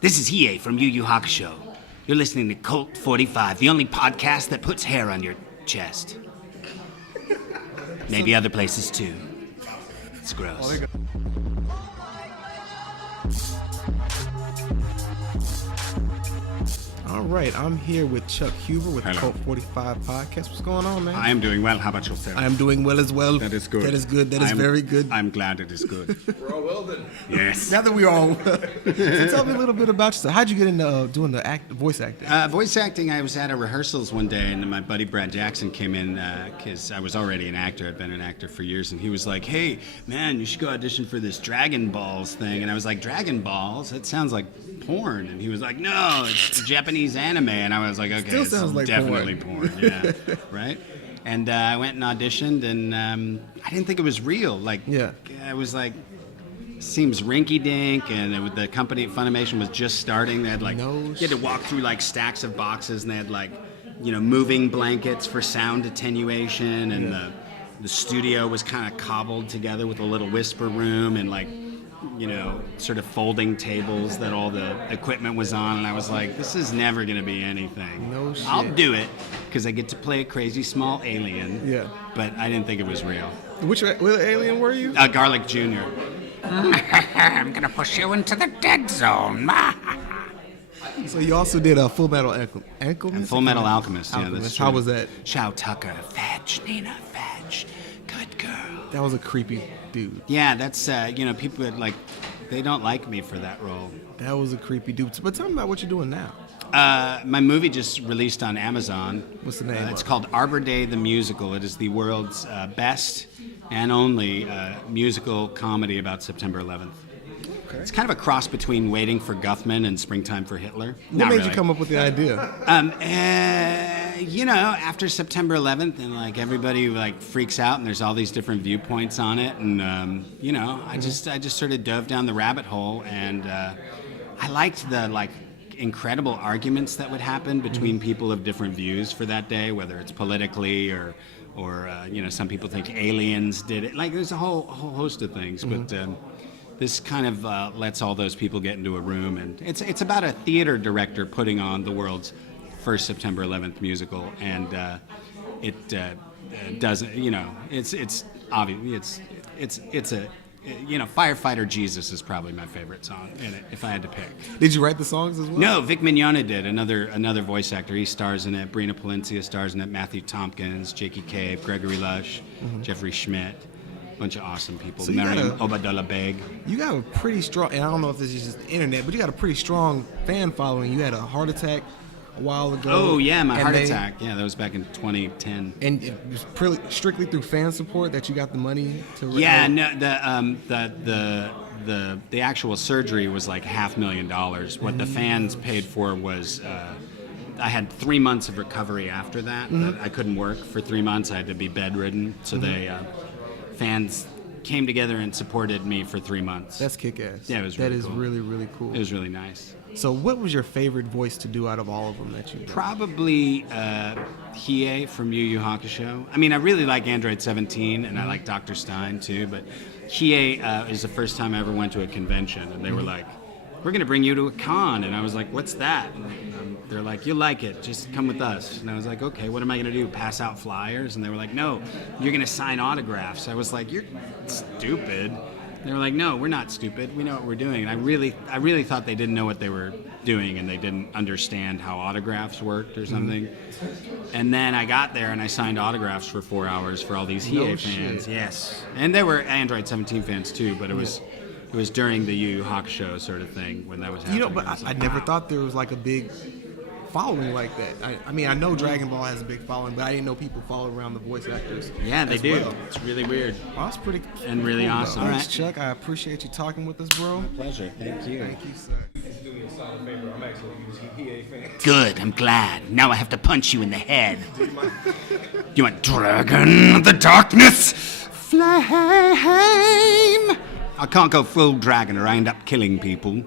This is Hiei from Yu Yu Hakusho. You're listening to Cult 45, the only podcast that puts hair on your chest. Maybe other places too. It's gross. All right, I'm here with Chuck Huber with the Hello. Cult 45 podcast. What's going on, man? I am doing well. How about yourself? I am doing well as well. That is good. That is good. That is very good. I'm glad it is good. We're all well then. Yes. Now that we all, so tell me a little bit about yourself. How'd you get into doing the voice acting? Voice acting, I was at a rehearsals one day, and my buddy Brad Jackson came in because I was already an actor. I'd been an actor for years, and he was like, "Hey, man, you should go audition for this Dragon Balls thing." And I was like, "Dragon Balls? That sounds like porn." And he was like, "No, it's Japanese anime." And I was like, "Okay, Still it's sounds like definitely porn." Yeah, right. And I went and auditioned, and I didn't think it was real. Like, Yeah. I was like, seems rinky-dink, and the company Funimation was just starting. They had like, No you had to walk through like stacks of boxes, and they had like, moving blankets for sound attenuation, and the studio was kind of cobbled together with a little whisper room and like, sort of folding tables that all the equipment was on, and I was like, this is never gonna be anything. No shit. I'll do it because I get to play a crazy small alien. Yeah. But I didn't think it was real. Which alien were you? Garlic Jr. I'm gonna push you into the dead zone. So you also did a Full Metal Alchemist? Full Metal Alchemist, yeah, that's true. How was that? Shao Tucker, fetch, Nina, fetch. Good girl. That was a creepy dude. Yeah, that's, people that, like, they don't like me for that role. That was a creepy dude. But tell me about what you're doing now. My movie just released on Amazon. What's the name of It's it? called Arbor Day the Musical. It is the world's best and only musical comedy about September 11th. Okay. It's kind of a cross between Waiting for Guffman and Springtime for Hitler. What made you come up with the idea? After September 11th, and like everybody like freaks out, and there's all these different viewpoints on it, and I just sort of dove down the rabbit hole, and I liked the like incredible arguments that would happen between people of different views for that day, whether it's politically or some people think aliens did it. Like there's a whole host of things, but. This kind of lets all those people get into a room, and it's about a theater director putting on the world's first September 11th musical, and it doesn't, it's obvious, it's a Firefighter Jesus is probably my favorite song in it, if I had to pick. Did you write the songs as well? No, Vic Mignogna did, another voice actor. He stars in it. Brina Palencia stars in it. Matthew Tompkins, Jakey Cave, Gregory Lush, Jeffrey Schmidt. Bunch of awesome people. So Mariam Obadullah Beg. You got a pretty strong, and I don't know if this is just the internet, but you got a pretty strong fan following. You had a heart attack a while ago. Oh yeah, my heart attack. Yeah, that was back in 2010. And it was strictly through fan support that you got the money to. Yeah, no, the actual surgery was like $500,000. What the fans paid for was. I had 3 months of recovery after that. I couldn't work for 3 months. I had to be bedridden. So fans came together and supported me for 3 months. That's kick-ass. Yeah, it was really That is cool. really, really cool. It was really nice. So what was your favorite voice to do out of all of them that you did? Probably Hiei from Yu Yu Hakusho. I mean, I really like Android 17, and I like Dr. Stein too, but Hiei is the first time I ever went to a convention, and they were like, we're going to bring you to a con. And I was like, what's that? And they're like, you'll like it. Just come with us. And I was like, okay, what am I going to do? Pass out flyers? And they were like, no, you're going to sign autographs. I was like, you're stupid. They were like, no, we're not stupid. We know what we're doing. And I really thought they didn't know what they were doing, and they didn't understand how autographs worked or something. And then I got there and I signed autographs for 4 hours for all these Hiei fans. shit. Yes. And they were Android 17 fans too, but it was during the Yu Yu Hakusho sort of thing when that was happening. But was I like, never wow. thought there was like a big following like that. I mean, I know Dragon Ball has a big following, but I didn't know people followed around the voice actors. Yeah, they as do. well. It's really weird. Well, that's pretty And really cool, though. awesome. Thanks, All Chuck. I appreciate you talking with us, bro. Pleasure. Thank you. Thank you, sir. Just do me a solid favor. I'm actually a huge Hiei fan. Good, I'm glad. Now I have to punch you in the head. You want Dragon of the Darkness? Flame! I can't go full dragon or I end up killing people.